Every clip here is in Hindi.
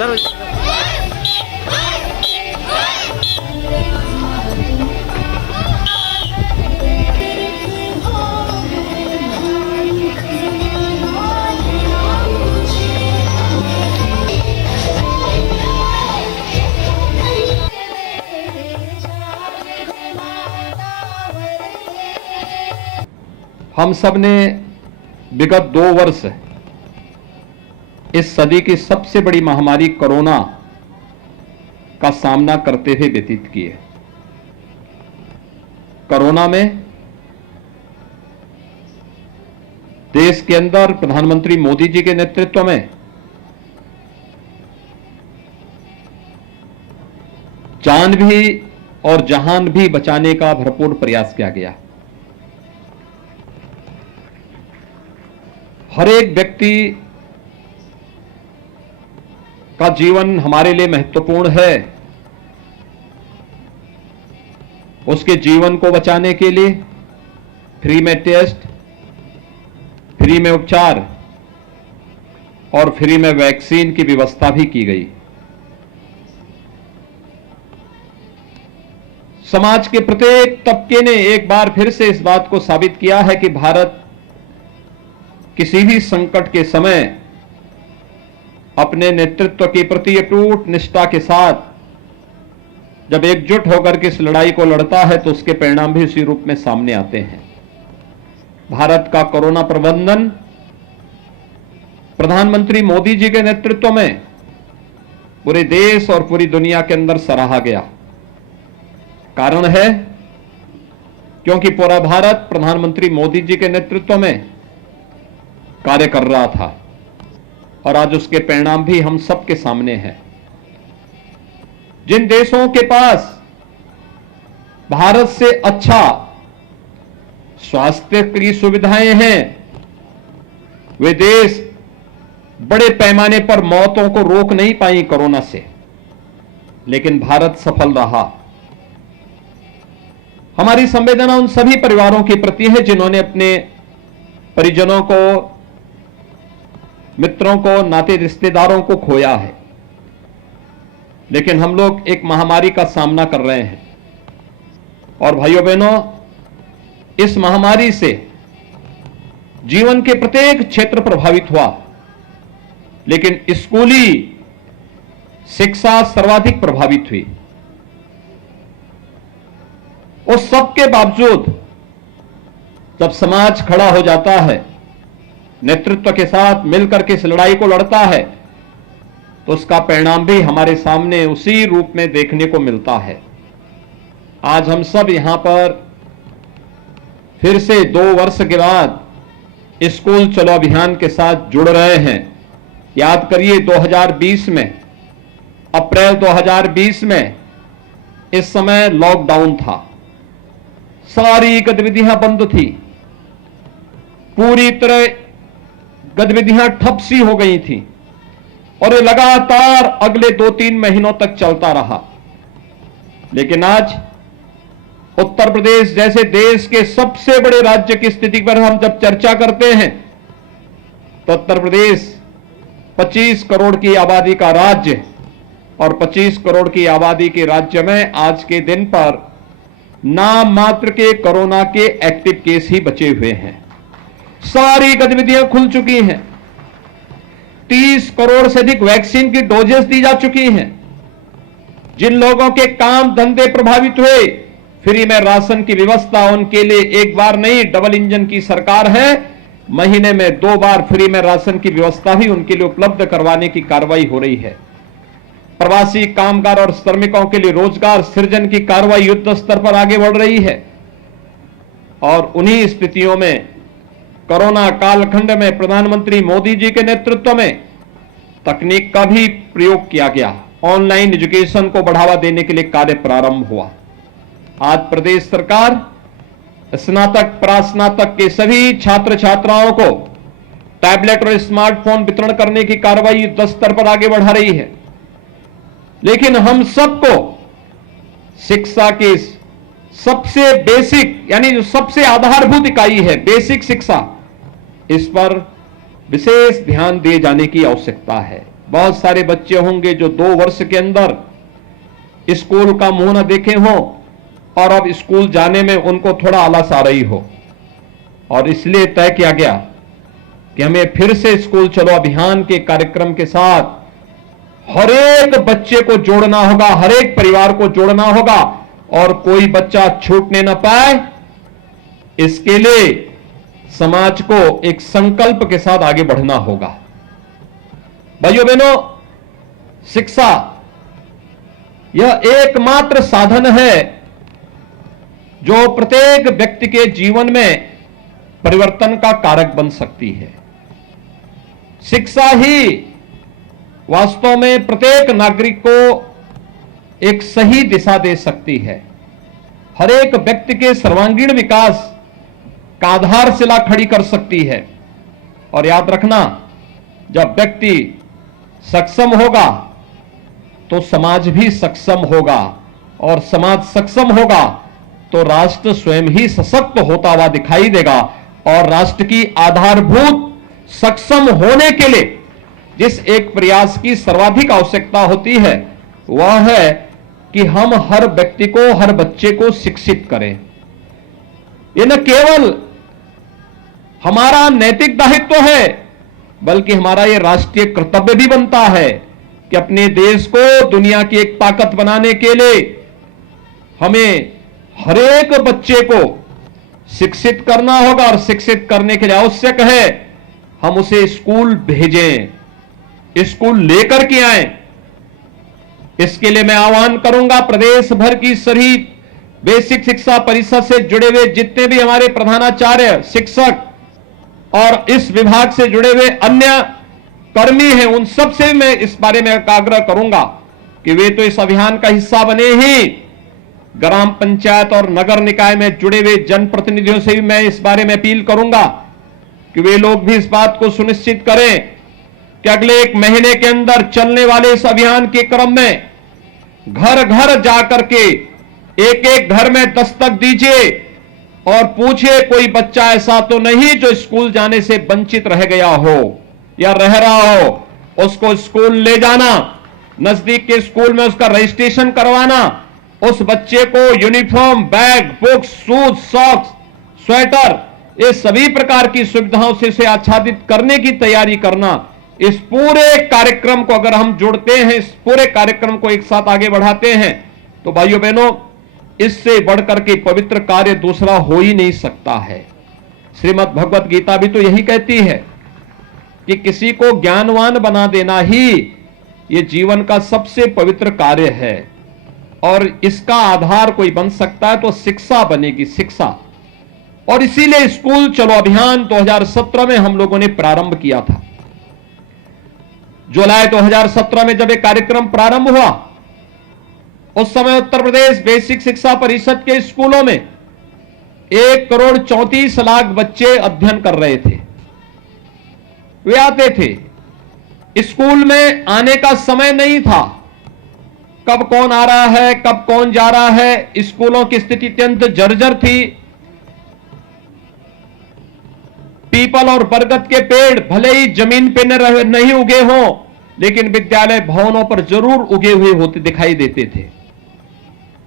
हम सब ने विगत 2 वर्ष इस सदी की सबसे बड़ी महामारी कोरोना का सामना करते हुए व्यतीत किए। कोरोना में देश के अंदर प्रधानमंत्री मोदी जी के नेतृत्व में जान भी और जहान भी बचाने का भरपूर प्रयास किया गया। हर एक व्यक्ति का जीवन हमारे लिए महत्वपूर्ण है। उसके जीवन को बचाने के लिए फ्री में टेस्ट, फ्री में उपचार और फ्री में वैक्सीन की व्यवस्था भी की गई। समाज के प्रत्येक तबके ने एक बार फिर से इस बात को साबित किया है कि भारत किसी भी संकट के समय अपने नेतृत्व के प्रति अटूट निष्ठा के साथ जब एकजुट होकर के इस लड़ाई को लड़ता है तो उसके परिणाम भी उसी रूप में सामने आते हैं। भारत का कोरोना प्रबंधन प्रधानमंत्री मोदी जी के नेतृत्व में पूरे देश और पूरी दुनिया के अंदर सराहा गया। कारण है क्योंकि पूरा भारत प्रधानमंत्री मोदी जी के नेतृत्व में कार्य कर रहा था और आज उसके परिणाम भी हम सबके सामने हैं। जिन देशों के पास भारत से अच्छा स्वास्थ्य की सुविधाएं हैं वे देश बड़े पैमाने पर मौतों को रोक नहीं पाई कोरोना से, लेकिन भारत सफल रहा। हमारी संवेदना उन सभी परिवारों के प्रति है जिन्होंने अपने परिजनों को, मित्रों को, नाते रिश्तेदारों को खोया है। लेकिन हम लोग एक महामारी का सामना कर रहे हैं और भाइयों बहनों, इस महामारी से जीवन के प्रत्येक क्षेत्र प्रभावित हुआ, लेकिन स्कूली शिक्षा सर्वाधिक प्रभावित हुई। उस सब के बावजूद जब समाज खड़ा हो जाता है, नेतृत्व के साथ मिलकर के इस लड़ाई को लड़ता है, तो उसका परिणाम भी हमारे सामने उसी रूप में देखने को मिलता है। आज हम सब यहां पर फिर से 2 वर्ष के बाद स्कूल चलो अभियान के साथ जुड़ रहे हैं। याद करिए 2020 में, अप्रैल 2020 में इस समय लॉकडाउन था, सारी गतिविधियां बंद थी, पूरी तरह गतिविधियां ठप सी हो गई थी और ये लगातार अगले 2-3 महीनों तक चलता रहा। लेकिन आज उत्तर प्रदेश जैसे देश के सबसे बड़े राज्य की स्थिति पर हम जब चर्चा करते हैं तो उत्तर प्रदेश 25 करोड़ की आबादी का राज्य और 25 करोड़ की आबादी के राज्य में आज के दिन पर नाम मात्र के कोरोना के एक्टिव केस ही बचे हुए हैं। सारी गतिविधियां खुल चुकी हैं, 30 करोड़ से अधिक वैक्सीन की डोजेस दी जा चुकी हैं। जिन लोगों के काम धंधे प्रभावित हुए, फ्री में राशन की व्यवस्था उनके लिए एक बार नहीं डबल इंजन की सरकार है, महीने में 2 बार फ्री में राशन की व्यवस्था भी उनके लिए उपलब्ध करवाने की कार्रवाई हो रही है। प्रवासी कामगार और श्रमिकों के लिए रोजगार सृजन की कार्रवाई युद्ध स्तर पर आगे बढ़ रही है और उन्हीं स्थितियों में कोरोना कालखंड में प्रधानमंत्री मोदी जी के नेतृत्व में तकनीक का भी प्रयोग किया गया। ऑनलाइन एजुकेशन को बढ़ावा देने के लिए कार्य प्रारंभ हुआ। आज प्रदेश सरकार स्नातक परास्नातक के सभी छात्र छात्राओं को टैबलेट और स्मार्टफोन वितरण करने की कार्रवाई युद्ध स्तर पर आगे बढ़ा रही है। लेकिन हम सबको शिक्षा की सबसे बेसिक यानी जो सबसे आधारभूत इकाई है बेसिक शिक्षा, इस पर विशेष ध्यान दिए जाने की आवश्यकता है। बहुत सारे बच्चे होंगे जो 2 वर्ष के अंदर स्कूल का मुंह न देखे हों और अब स्कूल जाने में उनको थोड़ा आलस आ रही हो, और इसलिए तय किया गया कि हमें फिर से स्कूल चलो अभियान के कार्यक्रम के साथ हर एक बच्चे को जोड़ना होगा, हर एक परिवार को जोड़ना होगा और कोई बच्चा छूटने न पाए। इसके लिए समाज को एक संकल्प के साथ आगे बढ़ना होगा। भाइयों बहनों, शिक्षा यह एकमात्र साधन है जो प्रत्येक व्यक्ति के जीवन में परिवर्तन का कारक बन सकती है। शिक्षा ही वास्तव में प्रत्येक नागरिक को एक सही दिशा दे सकती है, हर एक व्यक्ति के सर्वांगीण विकास का आधारशिला खड़ी कर सकती है। और याद रखना, जब व्यक्ति सक्षम होगा तो समाज भी सक्षम होगा, और समाज सक्षम होगा तो राष्ट्र स्वयं ही सशक्त होता हुआ दिखाई देगा। और राष्ट्र की आधारभूत सक्षम होने के लिए जिस एक प्रयास की सर्वाधिक आवश्यकता होती है वह है कि हम हर व्यक्ति को, हर बच्चे को शिक्षित करें। यह न केवल हमारा नैतिक दायित्व है बल्कि हमारा यह राष्ट्रीय कर्तव्य भी बनता है कि अपने देश को दुनिया की एक ताकत बनाने के लिए हमें हर एक बच्चे को शिक्षित करना होगा। और शिक्षित करने के लिए आवश्यक है हम उसे स्कूल भेजें, स्कूल लेकर के आए। इसके लिए मैं आह्वान करूंगा प्रदेश भर की सभी बेसिक शिक्षा परिषद से जुड़े हुए जितने भी हमारे प्रधानाचार्य, शिक्षक और इस विभाग से जुड़े हुए अन्य कर्मी हैं, उन सब से मैं इस बारे में आग्रह करूंगा कि वे तो इस अभियान का हिस्सा बने ही, ग्राम पंचायत और नगर निकाय में जुड़े हुए जनप्रतिनिधियों से भी मैं इस बारे में अपील करूंगा कि वे लोग भी इस बात को सुनिश्चित करें कि अगले 1 महीने के अंदर चलने वाले इस अभियान के क्रम में घर घर जाकर के एक एक घर में दस्तक दीजिए और पूछिए कोई बच्चा ऐसा तो नहीं जो स्कूल जाने से वंचित रह गया हो या रह रहा हो। उसको स्कूल ले जाना, नजदीक के स्कूल में उसका रजिस्ट्रेशन करवाना, उस बच्चे को uniform, bag, books, shoes, socks, sweater, ये सभी प्रकार की सुविधाओं से इसे आच्छादित करने की तैयारी करना। इस पूरे कार्यक्रम को अगर हम जोड़ते हैं, इस पूरे कार्यक्रम को एक साथ आगे बढ़ाते हैं तो भाइयों बहनों, इससे बढ़कर के पवित्र कार्य दूसरा हो ही नहीं सकता है। श्रीमद् भगवत गीता भी तो यही कहती है कि किसी को ज्ञानवान बना देना ही ये जीवन का सबसे पवित्र कार्य है, और इसका आधार कोई बन सकता है तो शिक्षा बनेगी, शिक्षा। और इसीलिए स्कूल चलो अभियान 2017 में हम लोगों ने प्रारंभ किया था। जुलाई 2017 में जब एक कार्यक्रम प्रारंभ हुआ, उस समय उत्तर प्रदेश बेसिक शिक्षा परिषद के स्कूलों में 1,34,00,000 बच्चे अध्ययन कर रहे थे। वे आते थे, स्कूल में आने का समय नहीं था, कब कौन आ रहा है, कब कौन जा रहा है। स्कूलों की स्थिति अत्यंत जर्जर थी। पीपल और बरगद के पेड़ भले ही जमीन पे नहीं उगे हों, लेकिन विद्यालय भवनों पर जरूर उगे हुए होते दिखाई देते थे।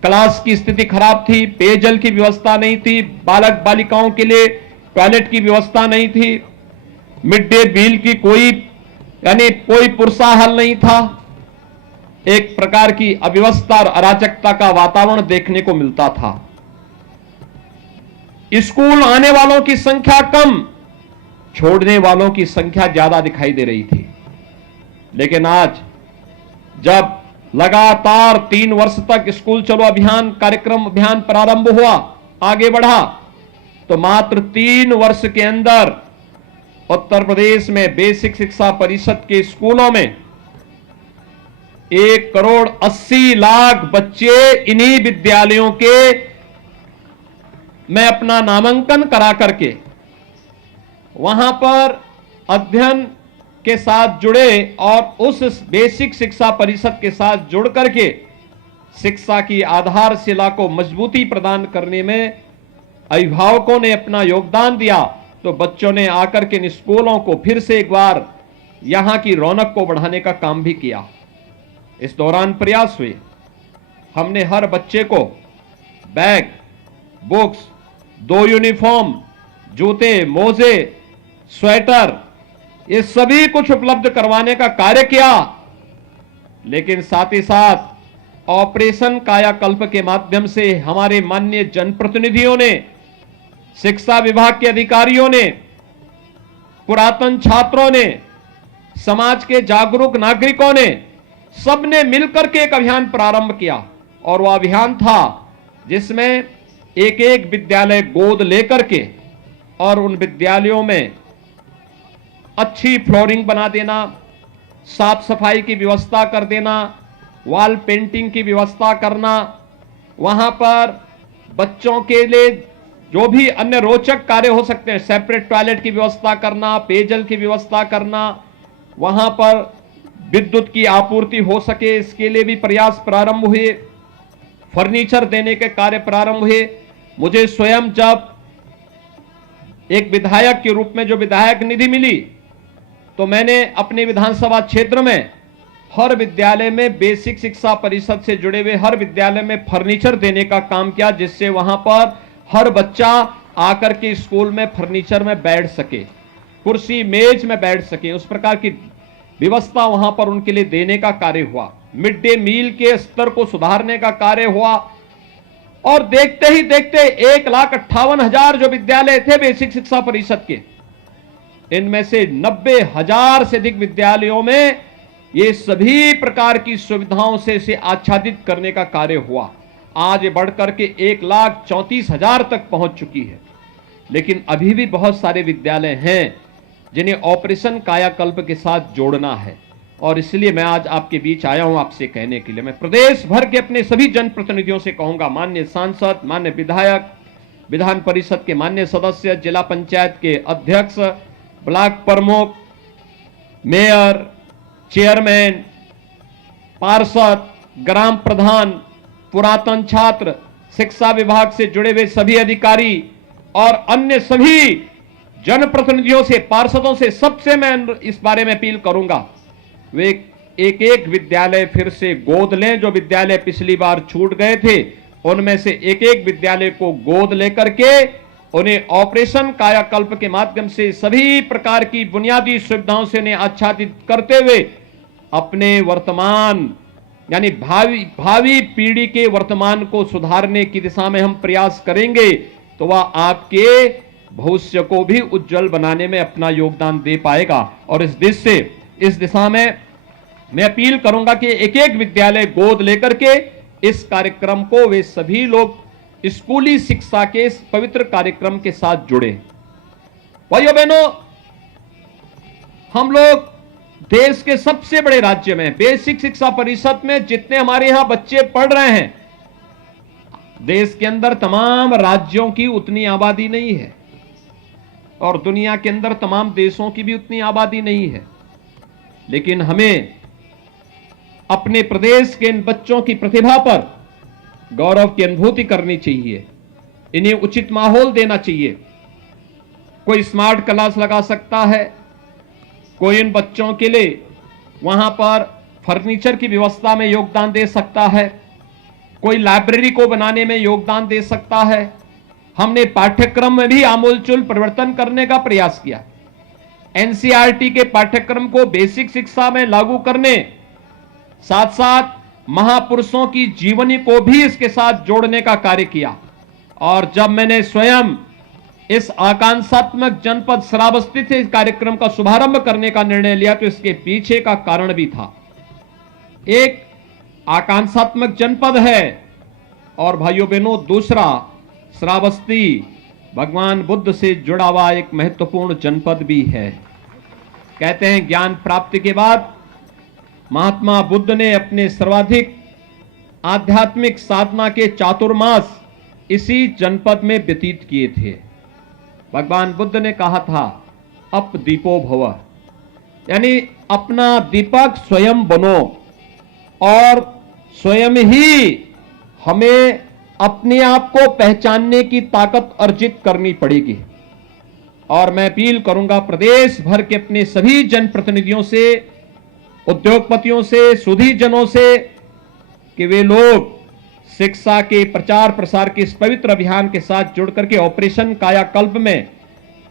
क्लास की स्थिति खराब थी, पेयजल की व्यवस्था नहीं थी, बालक बालिकाओं के लिए टॉयलेट की व्यवस्था नहीं थी, मिड डे मील की कोई पुरसाहल नहीं था। एक प्रकार की अव्यवस्था और अराजकता का वातावरण देखने को मिलता था। स्कूल आने वालों की संख्या कम, छोड़ने वालों की संख्या ज्यादा दिखाई दे रही थी। लेकिन आज जब लगातार 3 वर्ष तक स्कूल चलो अभियान प्रारंभ हुआ, आगे बढ़ा, तो मात्र 3 वर्ष के अंदर उत्तर प्रदेश में बेसिक शिक्षा परिषद के स्कूलों में 1,80,00,000 बच्चे इन्हीं विद्यालयों के में अपना नामांकन करा करके वहां पर अध्ययन के साथ जुड़े और उस बेसिक शिक्षा परिषद के साथ जुड़ करके शिक्षा की आधारशिला को मजबूती प्रदान करने में अभिभावकों ने अपना योगदान दिया। तो बच्चों ने आकर के इन स्कूलों को फिर से एक बार यहां की रौनक को बढ़ाने का काम भी किया। इस दौरान प्रयास हुए, हमने हर बच्चे को बैग, बुक्स, 2 यूनिफॉर्म, जूते, मोजे, स्वेटर, ये सभी कुछ उपलब्ध करवाने का कार्य किया। लेकिन साथ ही साथ ऑपरेशन कायाकल्प के माध्यम से हमारे माननीय जनप्रतिनिधियों ने, शिक्षा विभाग के अधिकारियों ने, पुरातन छात्रों ने, समाज के जागरूक नागरिकों ने, सबने मिलकर के एक अभियान प्रारंभ किया। और वह अभियान था जिसमें एक एक विद्यालय गोद लेकर के और उन विद्यालयों में अच्छी फ्लोरिंग बना देना, साफ सफाई की व्यवस्था कर देना, वॉल पेंटिंग की व्यवस्था करना, वहां पर बच्चों के लिए जो भी अन्य रोचक कार्य हो सकते हैं, सेपरेट टॉयलेट की व्यवस्था करना, पेयजल की व्यवस्था करना, वहां पर विद्युत की आपूर्ति हो सके, इसके लिए भी प्रयास प्रारंभ हुए। फर्नीचर देने के कार्य प्रारंभ हुए। मुझे स्वयं जब एक विधायक के रूप में जो विधायक निधि मिली, तो मैंने अपने विधानसभा क्षेत्र में हर विद्यालय में बेसिक शिक्षा परिषद से जुड़े हुए हर विद्यालय में फर्नीचर देने का काम किया, जिससे वहां पर हर बच्चा आकर के स्कूल में फर्नीचर में बैठ सके, कुर्सी मेज में बैठ सके, उस प्रकार की व्यवस्था वहां पर उनके लिए देने का कार्य हुआ। मिड डे मील के स्तर को सुधारने का कार्य हुआ। और देखते ही देखते 1,58,000 जो विद्यालय थे बेसिक शिक्षा परिषद के, इनमें से 90,000 से अधिक विद्यालयों में ये सभी प्रकार की सुविधाओं से इसे आच्छादित करने का कार्य हुआ। आज ये बढ़कर के 1,34,000 तक पहुंच चुकी है। लेकिन अभी भी बहुत सारे विद्यालय हैं जिन्हें ऑपरेशन कायाकल्प के साथ जोड़ना है, और इसलिए मैं आज आपके बीच आया हूं आपसे कहने के लिए। मैं प्रदेश भर के अपने सभी जनप्रतिनिधियों से कहूंगा, माननीय सांसद, माननीय विधायक, विधान परिषद के माननीय सदस्य, जिला पंचायत के अध्यक्ष, ब्लॉक प्रमुख, मेयर, चेयरमैन, पार्षद, ग्राम प्रधान, पुरातन छात्र, शिक्षा विभाग से जुड़े हुए सभी अधिकारी और अन्य सभी जनप्रतिनिधियों से, पार्षदों से, सबसे मैं इस बारे में अपील करूंगा, वे एक एक विद्यालय फिर से गोद लें। जो विद्यालय पिछली बार छूट गए थे, उनमें से एक एक विद्यालय को गोद लेकर के उन्हें ऑपरेशन कायाकल्प के माध्यम से सभी प्रकार की बुनियादी सुविधाओं से उन्हें आच्छादित करते हुए अपने वर्तमान यानी भावी पीढ़ी के वर्तमान को सुधारने की दिशा में हम प्रयास करेंगे, तो वह आपके भविष्य को भी उज्जवल बनाने में अपना योगदान दे पाएगा। और इस दिशा में मैं अपील करूंगा कि एक एक विद्यालय गोद लेकर के इस कार्यक्रम को वे सभी लोग स्कूली शिक्षा के इस पवित्र कार्यक्रम के साथ जुड़े। भाइयों बहनों, हम लोग देश के सबसे बड़े राज्य में बेसिक शिक्षा परिषद में जितने हमारे यहां बच्चे पढ़ रहे हैं, देश के अंदर तमाम राज्यों की उतनी आबादी नहीं है और दुनिया के अंदर तमाम देशों की भी उतनी आबादी नहीं है। लेकिन हमें अपने प्रदेश के इन बच्चों की प्रतिभा पर गौरव की अनुभूति करनी चाहिए, इन्हें उचित माहौल देना चाहिए। कोई स्मार्ट क्लास लगा सकता है, कोई इन बच्चों के लिए वहां पर फर्नीचर की व्यवस्था में योगदान दे सकता है, कोई लाइब्रेरी को बनाने में योगदान दे सकता है। हमने पाठ्यक्रम में भी आमूलचूल परिवर्तन करने का प्रयास किया। एनसीईआरटी के पाठ्यक्रम को बेसिक शिक्षा में लागू करने, साथ साथ महापुरुषों की जीवनी को भी इसके साथ जोड़ने का कार्य किया। और जब मैंने स्वयं इस आकांक्षात्मक जनपद श्रावस्ती से इस कार्यक्रम का शुभारंभ करने का निर्णय लिया, तो इसके पीछे का कारण भी था। एक आकांक्षात्मक जनपद है और भाइयों बहनों, दूसरा श्रावस्ती भगवान बुद्ध से जुड़ा हुआ एक महत्वपूर्ण जनपद भी है। कहते हैं ज्ञान प्राप्ति के बाद महात्मा बुद्ध ने अपने सर्वाधिक आध्यात्मिक साधना के चातुर्मास इसी जनपद में व्यतीत किए थे। भगवान बुद्ध ने कहा था, अप दीपो भव, यानी अपना दीपक स्वयं बनो और स्वयं ही हमें अपने आप को पहचानने की ताकत अर्जित करनी पड़ेगी। और मैं अपील करूंगा प्रदेश भर के अपने सभी जनप्रतिनिधियों से, उद्योगपतियों से, सुधीजनों से कि वे लोग शिक्षा के प्रचार प्रसार के इस पवित्र अभियान के साथ जुड़ करके ऑपरेशन कायाकल्प में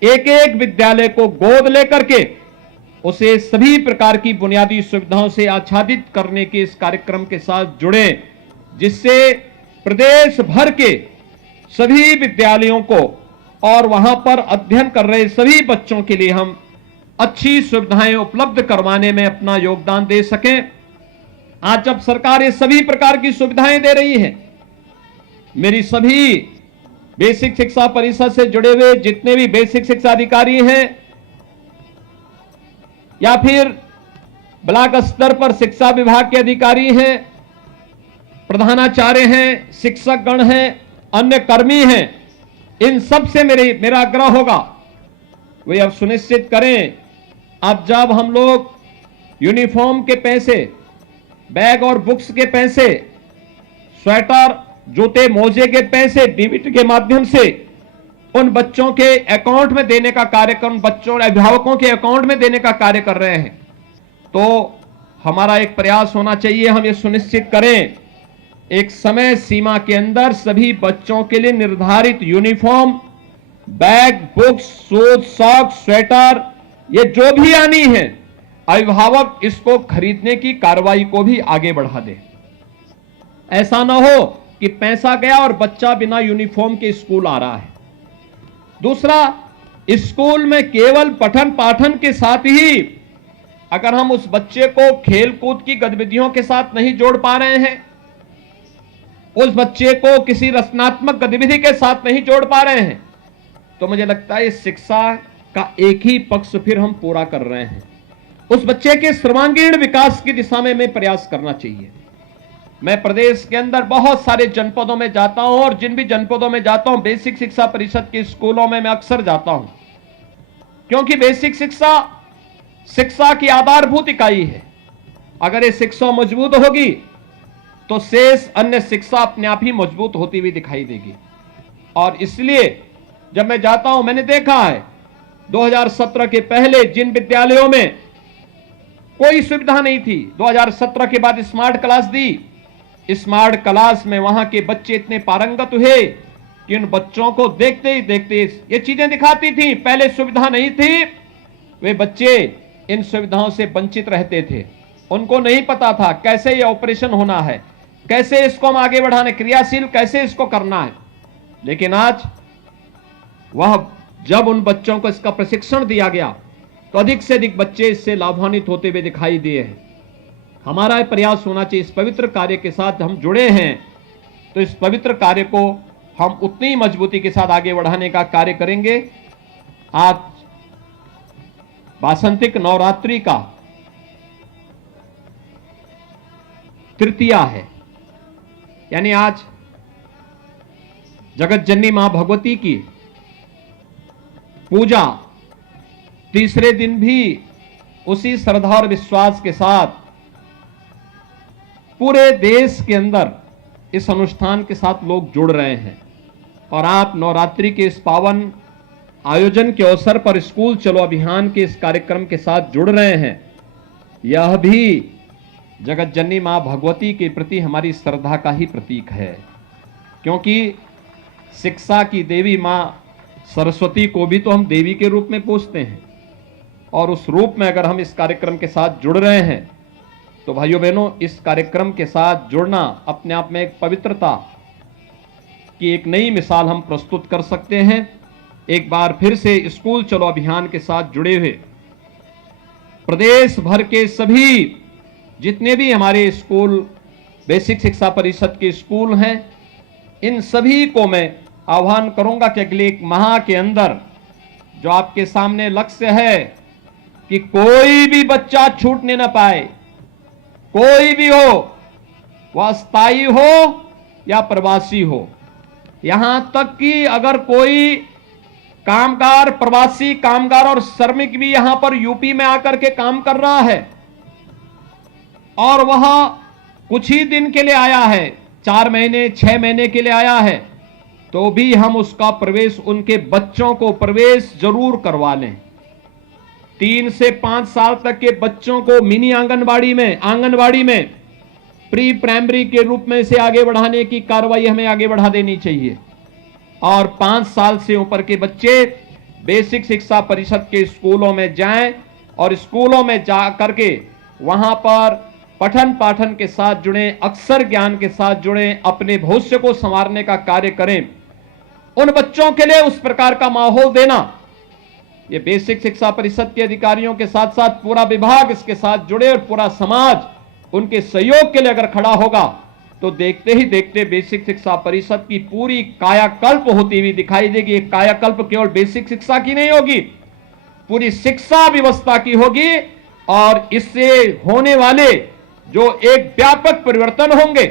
एक एक विद्यालय को गोद लेकर के उसे सभी प्रकार की बुनियादी सुविधाओं से आच्छादित करने के इस कार्यक्रम के साथ जुड़े, जिससे प्रदेश भर के सभी विद्यालयों को और वहां पर अध्ययन कर रहे सभी बच्चों के लिए हम अच्छी सुविधाएं उपलब्ध करवाने में अपना योगदान दे सकें। आज जब सरकार ये सभी प्रकार की सुविधाएं दे रही है, मेरी सभी बेसिक शिक्षा परिषद से जुड़े हुए जितने भी बेसिक शिक्षा अधिकारी हैं या फिर ब्लॉक स्तर पर शिक्षा विभाग के अधिकारी हैं, प्रधानाचार्य हैं, शिक्षक गण हैं, अन्य कर्मी हैं, इन सब से मेरा आग्रह होगा वे अब सुनिश्चित करें, अब जब हम लोग यूनिफॉर्म के पैसे, बैग और बुक्स के पैसे, स्वेटर, जूते, मोजे के पैसे डीबीटी के माध्यम से उन बच्चों के अकाउंट में देने का कार्यक्रम, बच्चों अभिभावकों के अकाउंट में देने का कार्य कर रहे हैं, तो हमारा एक प्रयास होना चाहिए, हम ये सुनिश्चित करें एक समय सीमा के अंदर सभी बच्चों के लिए निर्धारित uniform, bag, books, shoes, socks, sweater, ये जो भी आनी है, अभिभावक इसको खरीदने की कार्रवाई को भी आगे बढ़ा दे। ऐसा ना हो कि पैसा गया और बच्चा बिना यूनिफॉर्म के स्कूल आ रहा है। दूसरा, स्कूल में केवल पठन पाठन के साथ ही अगर हम उस बच्चे को खेल कूद की गतिविधियों के साथ नहीं जोड़ पा रहे हैं, उस बच्चे को किसी रचनात्मक गतिविधि के साथ नहीं जोड़ पा रहे हैं, तो मुझे लगता है शिक्षा का एक ही पक्ष फिर हम पूरा कर रहे हैं। उस बच्चे के सर्वांगीण विकास की दिशा में हमें प्रयास करना चाहिए। मैं प्रदेश के अंदर बहुत सारे जनपदों में जाता हूं और जिन भी जनपदों में जाता हूं बेसिक शिक्षा परिषद के स्कूलों में मैं अक्सर जाता हूं, क्योंकि बेसिक शिक्षा की आधारभूत इकाई है। अगर ये शिक्षा मजबूत होगी तो शेष अन्य शिक्षा अपने आप ही मजबूत होती हुई दिखाई देगी। और इसलिए जब मैं जाता हूं, मैंने देखा है 2017 के पहले जिन विद्यालयों में कोई सुविधा नहीं थी, 2017 के बाद स्मार्ट क्लास दी, स्मार्ट क्लास में वहां के बच्चे इतने पारंगत हुए कि उन बच्चों को देखते ही देखते ये चीजें दिखाती थी। पहले सुविधा नहीं थी, वे बच्चे इन सुविधाओं से वंचित रहते थे, उनको नहीं पता था कैसे ये ऑपरेशन होना है, कैसे इसको हम आगे बढ़ाने, क्रियाशील कैसे इसको करना है। लेकिन आज वह जब उन बच्चों को इसका प्रशिक्षण दिया गया तो अधिक से अधिक बच्चे इससे लाभान्वित होते हुए दिखाई दिए हैं। हमारा प्रयास होना चाहिए, इस पवित्र कार्य के साथ हम जुड़े हैं तो इस पवित्र कार्य को हम उतनी मजबूती के साथ आगे बढ़ाने का कार्य करेंगे। आज वासंतिक नवरात्रि का तृतीया है, यानी आज जगत जननी मां भगवती की पूजा तीसरे दिन भी उसी श्रद्धा और विश्वास के साथ पूरे देश के अंदर इस अनुष्ठान के साथ लोग जुड़ रहे हैं। और आप नवरात्रि के इस पावन आयोजन के अवसर पर स्कूल चलो अभियान के इस कार्यक्रम के साथ जुड़ रहे हैं, यह भी जगत जननी मां भगवती के प्रति हमारी श्रद्धा का ही प्रतीक है। क्योंकि शिक्षा की देवी मां सरस्वती को भी तो हम देवी के रूप में पूजते हैं, और उस रूप में अगर हम इस कार्यक्रम के साथ जुड़ रहे हैं तो भाइयों बहनों, इस कार्यक्रम के साथ जुड़ना अपने आप में एक पवित्रता की एक नई मिसाल हम प्रस्तुत कर सकते हैं। एक बार फिर से स्कूल चलो अभियान के साथ जुड़े हुए प्रदेश भर के सभी जितने भी हमारे स्कूल, बेसिक शिक्षा परिषद के स्कूल हैं, इन सभी को मैं आह्वान करूंगा कि अगले एक माह के अंदर जो आपके सामने लक्ष्य है कि कोई भी बच्चा छूटने ना पाए, कोई भी हो, वह स्थायी हो या प्रवासी हो, यहां तक कि अगर कोई कामगार, प्रवासी कामगार और श्रमिक भी यहां पर यूपी में आकर के काम कर रहा है और वह कुछ ही दिन के लिए आया है, 4 महीने 6 महीने के लिए आया है, तो भी हम उसका प्रवेश, उनके बच्चों को प्रवेश जरूर करवा लें। 3 से 5 साल तक के बच्चों को मिनी आंगनबाड़ी में प्री प्राइमरी के रूप में से आगे बढ़ाने की कार्रवाई हमें आगे बढ़ा देनी चाहिए। और 5 साल से ऊपर के बच्चे बेसिक शिक्षा परिषद के स्कूलों में जाएं और स्कूलों में जा करके वहां पर पठन पाठन के साथ जुड़े, अक्षर ज्ञान के साथ जुड़े, अपने भविष्य को संवारने का कार्य करें। उन बच्चों के लिए उस प्रकार का माहौल देना, ये बेसिक शिक्षा परिषद के अधिकारियों के साथ साथ पूरा विभाग इसके साथ जुड़े और पूरा समाज उनके सहयोग के लिए अगर खड़ा होगा तो देखते ही देखते बेसिक शिक्षा परिषद की पूरी कायाकल्प होती हुई दिखाई देगी। एक कायाकल्प केवल बेसिक शिक्षा की नहीं होगी, पूरी शिक्षा व्यवस्था की होगी। और इससे होने वाले जो एक व्यापक परिवर्तन होंगे,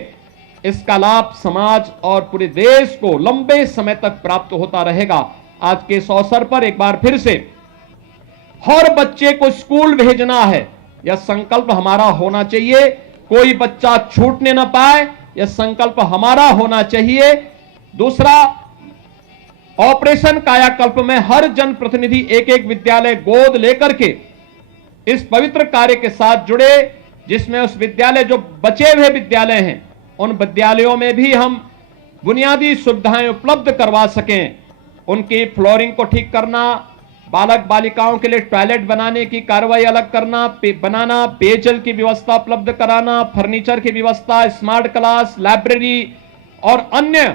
इसका लाभ समाज और पूरे देश को लंबे समय तक प्राप्त होता रहेगा। आज के इस अवसर पर एक बार फिर से हर बच्चे को स्कूल भेजना है, यह संकल्प हमारा होना चाहिए। कोई बच्चा छूटने ना पाए, यह संकल्प हमारा होना चाहिए। दूसरा, ऑपरेशन कायाकल्प में हर जनप्रतिनिधि एक एक विद्यालय गोद लेकर के इस पवित्र कार्य के साथ जुड़े, जिसमें उस विद्यालय, जो बचे हुए विद्यालय हैं, उन विद्यालयों में भी हम बुनियादी सुविधाएं उपलब्ध करवा सकें। उनकी फ्लोरिंग को ठीक करना, बालक बालिकाओं के लिए टॉयलेट बनाने की कार्रवाई अलग करना, बनाना, पेयजल की व्यवस्था उपलब्ध कराना, फर्नीचर की व्यवस्था, स्मार्ट क्लास, लाइब्रेरी और अन्य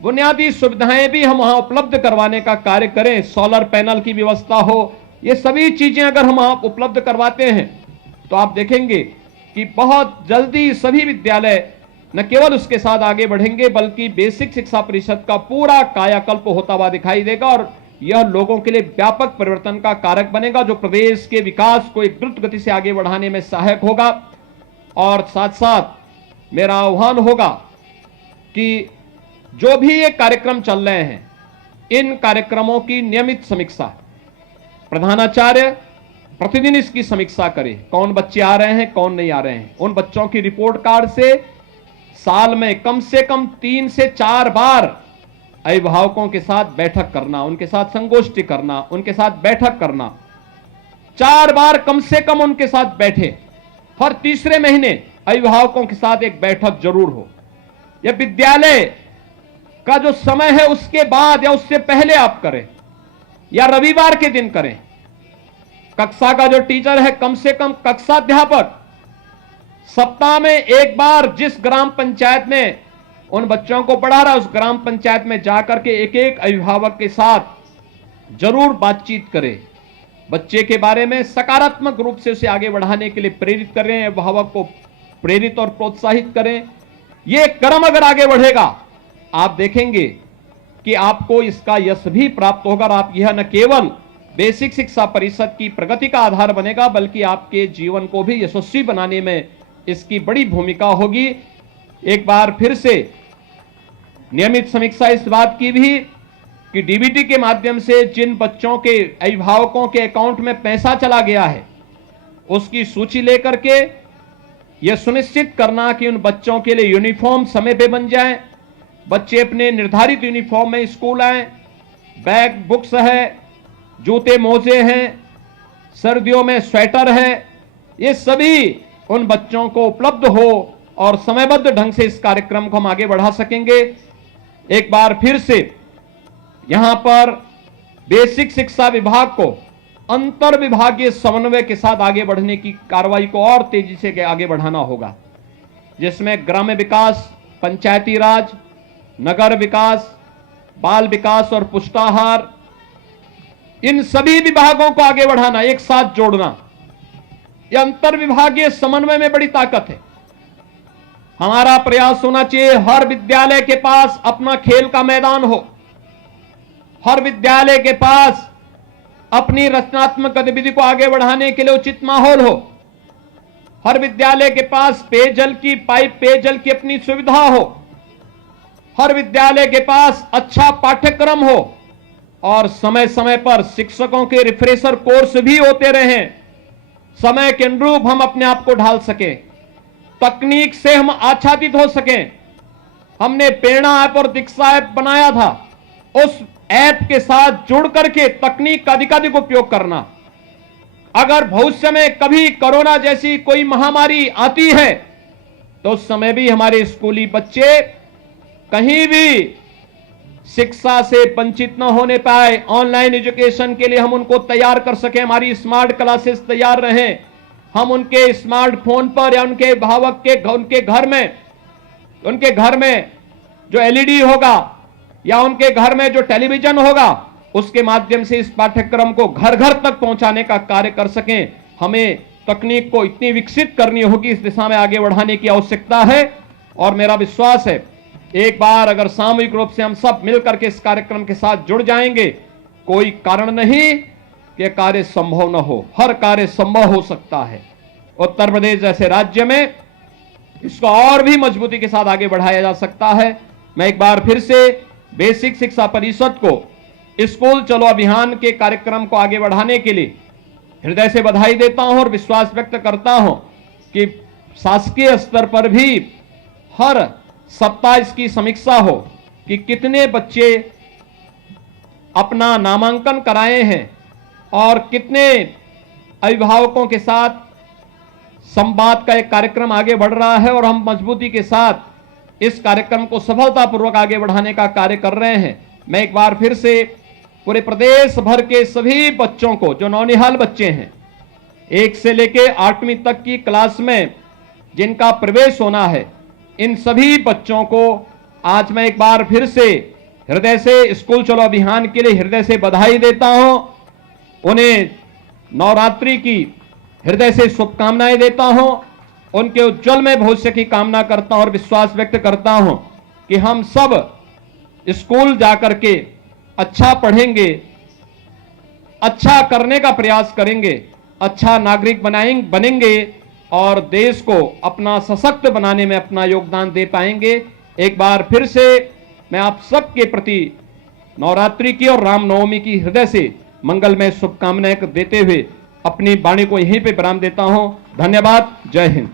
बुनियादी सुविधाएं भी हम वहां उपलब्ध करवाने का कार्य करें। सोलर पैनल की व्यवस्था हो, ये सभी चीजें अगर हम वहां उपलब्ध करवाते हैं तो आप देखेंगे कि बहुत जल्दी सभी विद्यालय न केवल उसके साथ आगे बढ़ेंगे बल्कि बेसिक शिक्षा परिषद का पूरा कायाकल्प होता हुआ दिखाई देगा। और यह लोगों के लिए व्यापक परिवर्तन का कारक बनेगा, जो प्रदेश के विकास को एक द्रुत गति से आगे बढ़ाने में सहायक होगा। और साथ साथ मेरा आह्वान होगा कि जो भी ये कार्यक्रम चल रहे हैं, इन कार्यक्रमों की नियमित समीक्षा, प्रधानाचार्य प्रतिदिन इसकी समीक्षा करे, कौन बच्चे आ रहे हैं, कौन नहीं आ रहे हैं। उन बच्चों की रिपोर्ट कार्ड से साल में कम से कम 3 से 4 बार अभिभावकों के साथ बैठक करना, उनके साथ संगोष्ठी करना, उनके साथ बैठक करना, 4 बार कम से कम उनके साथ बैठे। हर तीसरे महीने अभिभावकों के साथ एक बैठक जरूर हो। यह विद्यालय का जो समय है उसके बाद या उससे पहले आप करें, या रविवार के दिन करें। कक्षा का जो टीचर है, कम से कम कक्षाध्यापक सप्ताह में एक बार जिस ग्राम पंचायत में उन बच्चों को पढ़ा रहा है, उस ग्राम पंचायत में जाकर के एक एक अभिभावक के साथ जरूर बातचीत करें। बच्चे के बारे में सकारात्मक रूप से उसे आगे बढ़ाने के लिए प्रेरित करें, अभिभावक को प्रेरित और प्रोत्साहित करें। यह क्रम अगर आगे बढ़ेगा, आप देखेंगे कि आपको इसका यश भी प्राप्त होगा। और आप यह न केवल बेसिक शिक्षा परिषद की प्रगति का आधार बनेगा बल्कि आपके जीवन को भी यशस्वी बनाने में इसकी बड़ी भूमिका होगी। एक बार फिर से नियमित समीक्षा इस बात की भी कि डीबीटी के माध्यम से जिन बच्चों के अभिभावकों के अकाउंट में पैसा चला गया है, उसकी सूची लेकर के यह सुनिश्चित करना कि उन बच्चों के लिए यूनिफॉर्म समय पे बन जाए, बच्चे अपने निर्धारित यूनिफॉर्म में स्कूल आए, बैग बुक्स है, जूते मोजे हैं, सर्दियों में स्वेटर है, ये सभी उन बच्चों को उपलब्ध हो और समयबद्ध ढंग से इस कार्यक्रम को हम आगे बढ़ा सकेंगे। एक बार फिर से यहां पर बेसिक शिक्षा विभाग को अंतर विभागीय समन्वय के साथ आगे बढ़ने की कार्रवाई को और तेजी से आगे बढ़ाना होगा, जिसमें ग्राम्य विकास, पंचायती राज, नगर विकास, बाल विकास और पुष्टाहार, इन सभी विभागों को आगे बढ़ाना, एक साथ जोड़ना। यह अंतर विभागीय समन्वय में बड़ी ताकत है। हमारा प्रयास होना चाहिए हर विद्यालय के पास अपना खेल का मैदान हो, हर विद्यालय के पास अपनी रचनात्मक गतिविधि को आगे बढ़ाने के लिए उचित माहौल हो, हर विद्यालय के पास पेयजल की अपनी सुविधा हो, हर विद्यालय के पास अच्छा पाठ्यक्रम हो और समय समय पर शिक्षकों के रिफ्रेशर कोर्स भी होते रहें। समय के अनुरूप हम अपने आप को ढाल सकें, तकनीक से हम आच्छादित हो सकें। हमने प्रेरणा ऐप और दीक्षा ऐप बनाया था, उस ऐप के साथ जुड़ करके तकनीक का अधिकाधिक उपयोग करना। अगर भविष्य में कभी कोरोना जैसी कोई महामारी आती है तो उस समय भी हमारे स्कूली बच्चे कहीं भी शिक्षा से वंचित न होने पाए, ऑनलाइन एजुकेशन के लिए हम उनको तैयार कर सके, हमारी स्मार्ट क्लासेस तैयार रहें, हम उनके स्मार्टफोन पर या उनके भावक के उनके घर में जो एलईडी होगा या उनके घर में जो टेलीविजन होगा उसके माध्यम से इस पाठ्यक्रम को घर घर तक पहुंचाने का कार्य कर सकें। हमें तकनीक को इतनी विकसित करनी होगी, इस दिशा में आगे बढ़ाने की आवश्यकता है। और मेरा विश्वास है एक बार अगर सामूहिक रूप से हम सब मिलकर के इस कार्यक्रम के साथ जुड़ जाएंगे, कोई कारण नहीं कि कार्य संभव न हो, हर कार्य संभव हो सकता है। उत्तर प्रदेश जैसे राज्य में इसको और भी मजबूती के साथ आगे बढ़ाया जा सकता है। मैं एक बार फिर से बेसिक शिक्षा परिषद को स्कूल चलो अभियान के कार्यक्रम को आगे बढ़ाने के लिए हृदय से बधाई देता हूं और विश्वास व्यक्त करता हूं कि शासकीय स्तर पर भी हर सप्ताह इसकी समीक्षा हो कि कितने बच्चे अपना नामांकन कराए हैं और कितने अभिभावकों के साथ संवाद का एक कार्यक्रम आगे बढ़ रहा है और हम मजबूती के साथ इस कार्यक्रम को सफलतापूर्वक आगे बढ़ाने का कार्य कर रहे हैं। मैं एक बार फिर से पूरे प्रदेश भर के सभी बच्चों को, जो नौनिहाल बच्चे हैं 1 से लेके 8वीं तक की क्लास में जिनका प्रवेश होना है, इन सभी बच्चों को आज मैं एक बार फिर से हृदय से स्कूल चलो अभियान के लिए हृदय से बधाई देता हूं। उन्हें नवरात्रि की हृदय से शुभकामनाएं देता हूं, उनके उज्जवल में भविष्य की कामना करता हूं और विश्वास व्यक्त करता हूं कि हम सब स्कूल जाकर के अच्छा पढ़ेंगे, अच्छा करने का प्रयास करेंगे, अच्छा नागरिक बनेंगे और देश को अपना सशक्त बनाने में अपना योगदान दे पाएंगे। एक बार फिर से मैं आप सबके प्रति नवरात्रि की और रामनवमी की हृदय से मंगलमय शुभकामनाएं देते हुए अपनी वाणी को यहीं पे विराम देता हूं। धन्यवाद। जय हिंद।